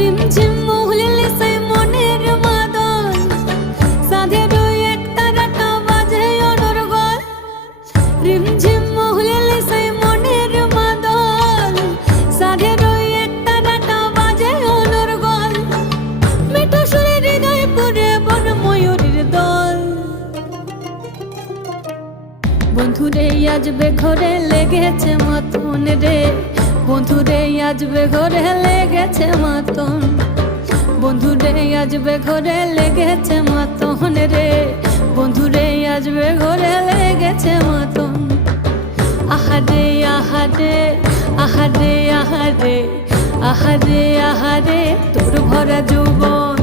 রিমঝিম মহুলিলে সেই মনের মাদল, সাধের ওই একটা রাটা বাজে অনর্গল। রিমঝিম মহুলিলে সেই মনের মাদল, সাধের ওই একটা রাটা বাজে অনর্গল। মিঠো সুরে হৃদয় পুরে বন ময়ূরীর দল। বন্ধুরে আজবে ঘরে লেগেছে মতন রে, বন্ধুরে আজবে ঘরে লেগেছে মতন। বন্ধুরে আজবে ঘরে লেগেছে মতন রে, বন্ধুরে আজবে ঘরে লেগেছে মতন। আহারে আহারে আহারে আহারে আহারে আহারে তোর ভরা যৌবন।